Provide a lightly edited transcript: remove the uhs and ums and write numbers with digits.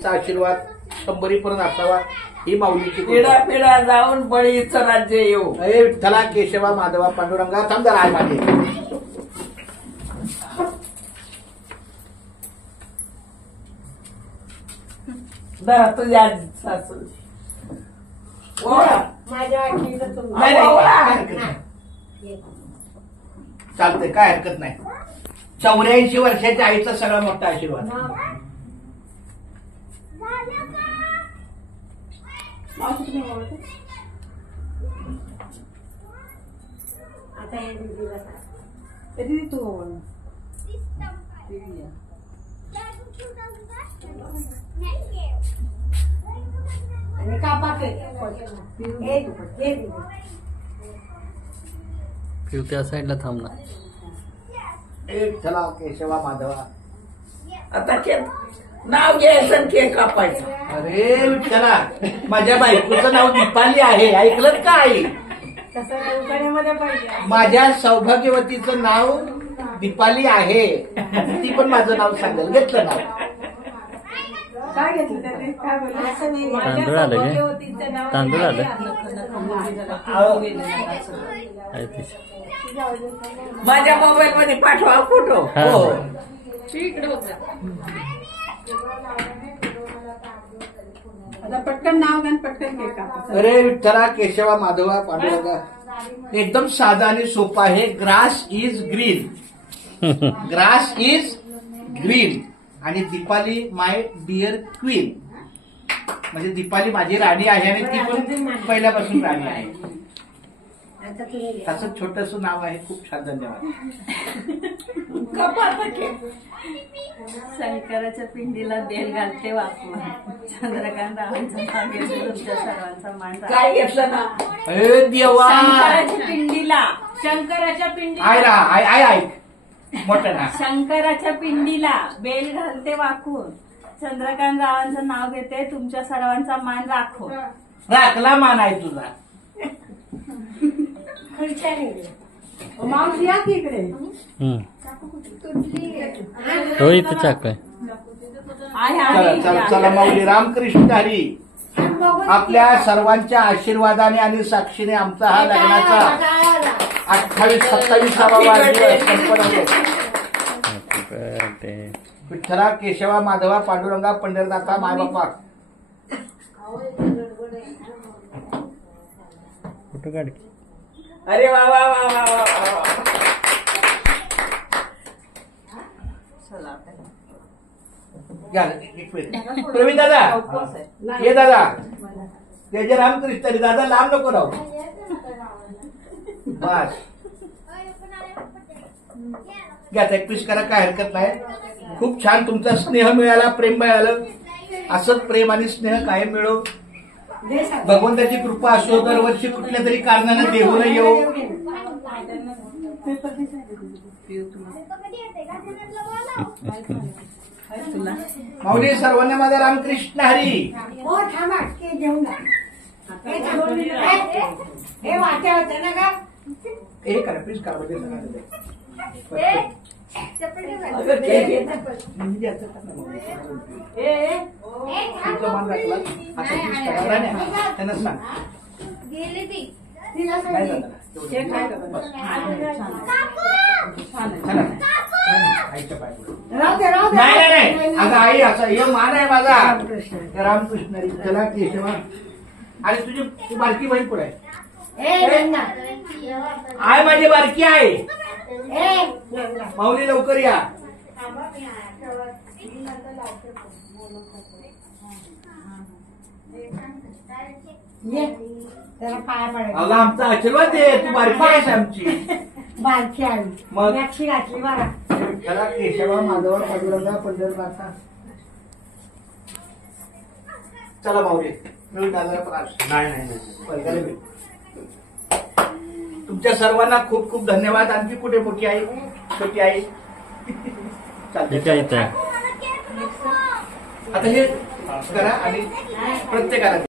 आईचा आशीर्वाद 100पर्यंत असावा ही माऊलीची पिढा पिढा जाऊन बळीचं राज्य येऊ. अरे विठ्ठला केशवा माधवा पांडुरंगा थांब जरा आहे माझे. जरा तुझ्या सासू माझ्या आठवणीला तुम्ही नाही नाही काय हरकत नाही. चालतंय काय हरकत नाही. 84 वर्षाच्या आईचा सगळा मोठा आशीर्वाद. आता या दीदीला सांग. तरी तू आणि कापा के पिऊ त्या साईडला थांब ना. विठ्ठला केशवा माधवा. आता नाव घ्यायचं केक कापायचं. अरे विठ्ठला माझ्या बायकोचं नाव दीपाली आहे. ऐकलं का आई? कसं उकाड्यामध्ये पाहिजे. माझ्या सौभाग्यवतीचं नाव दीपाली आहे. ती पण माझं नाव सांगेल. घेतलं नाव. काय घेतलं त्याने काय बोललं असं नाही. तांदूळ आलं काय? तांदूळ आलं आहे ते. माझ्या मोबाईल मध्ये पाठवा फोटो. हा. हो आता पटकन नाव घाल पटकन केक कापा. अरे विठ्ठला केशवा माधवा पांडुरंगा. एकदम साधा आणि सोपा आहे. Grass is green. Grass is green. आणि दीपाली माय डिअर क्वीन. म्हणजे दीपाली माझी राणी आहे आणि ती पण पहिल्यापासून राणी आहे. आता तुम्ही घ्या. असं छोटस नाव आहे. खूप छान. धन्यवाद. कपाचा केक. शंकराच्या पिंडीला बेल घालते वाकून चंद्रकांत रावांचं नाव घेते तुमच्या सर्वांचा मान राखून. काय घेतलं ना? अरे देवा. शंकराच्या पिंडीला आय रा आय आय ऐक मोठं ना. शंकराच्या पिंडीला बेल घालते वाकून चंद्रकांत रावांचं नाव घेते तुमच्या सर्वांचा मान राखून. राखला मान आहे तुझा. खुर्च्या नाही. मावशी या की इकडे. हो इथं चाक आहे. चला चला चला माऊली रामकृष्ण हरी. आपल्या सर्वांच्या आशीर्वादाने आणि साक्षीने आमचा हा लग्नाचा 28-27वा वाढदिवस संपन्न होतो. Happy birthday. विठ्ठला केशवा माधवा पांडुरंगा पंढरनाथा मायबापा. फोटो काढ की. अरे वा वा वा वा वा वा. चला घ्या, एक मिनिट. प्रवीण दादा ये दादा. त्याचे रामकृष्ण हरी. दादा लांब नको राहू. बस घ्या एक पीस करा. काय हरकत नाही. खूप छान तुमचा स्नेह मिळाला. प्रेम मिळालं. असंच प्रेम आणि स्नेह कायम मिळो. भगवंताची कृपा असो. दरवर्षी कुठल्या तरी कारणानं देऊन येऊ. माऊली सर्वांना माझा रामकृष्ण हरी. हो थांबा केक घेऊन जा. हे वाट्या होत्या ना का. हे करा पीस करा. म्हणजे अगं केक येतं. तुमचा मान राखला. आता पीस करा. राण्या, त्यांना सांग. तिला नाही सांगितलं. दादा बस. आईच्या पाय पडू. राहू दे राहू दे. नाही नाही नाही. अगं आई असा हे मान आहे माझा. रामकृष्ण हरी. चला केशवा. आणि तुझी तू बारकी बहीण पुढे आहे. ए नंदा. आय माझी बारकी आहे. ए नंदा. माऊली लवकर या. ये जरा पाया पडायचं. अगं आमचा आशीर्वाद आहे. तू बारकी आहेस आमची. बारकी आली मग? नक्षी घातली बघा. चला केशवा माधवा पांडुरंगा पंढरनाथा. चला माऊली मिळून दादा प्रास. नाही तुमच्या सर्वांना खूप खूप धन्यवाद. आणखी कुठे मोठी आई छोटी आई इथं इथं. आता हे करा आणि प्रत्येकाला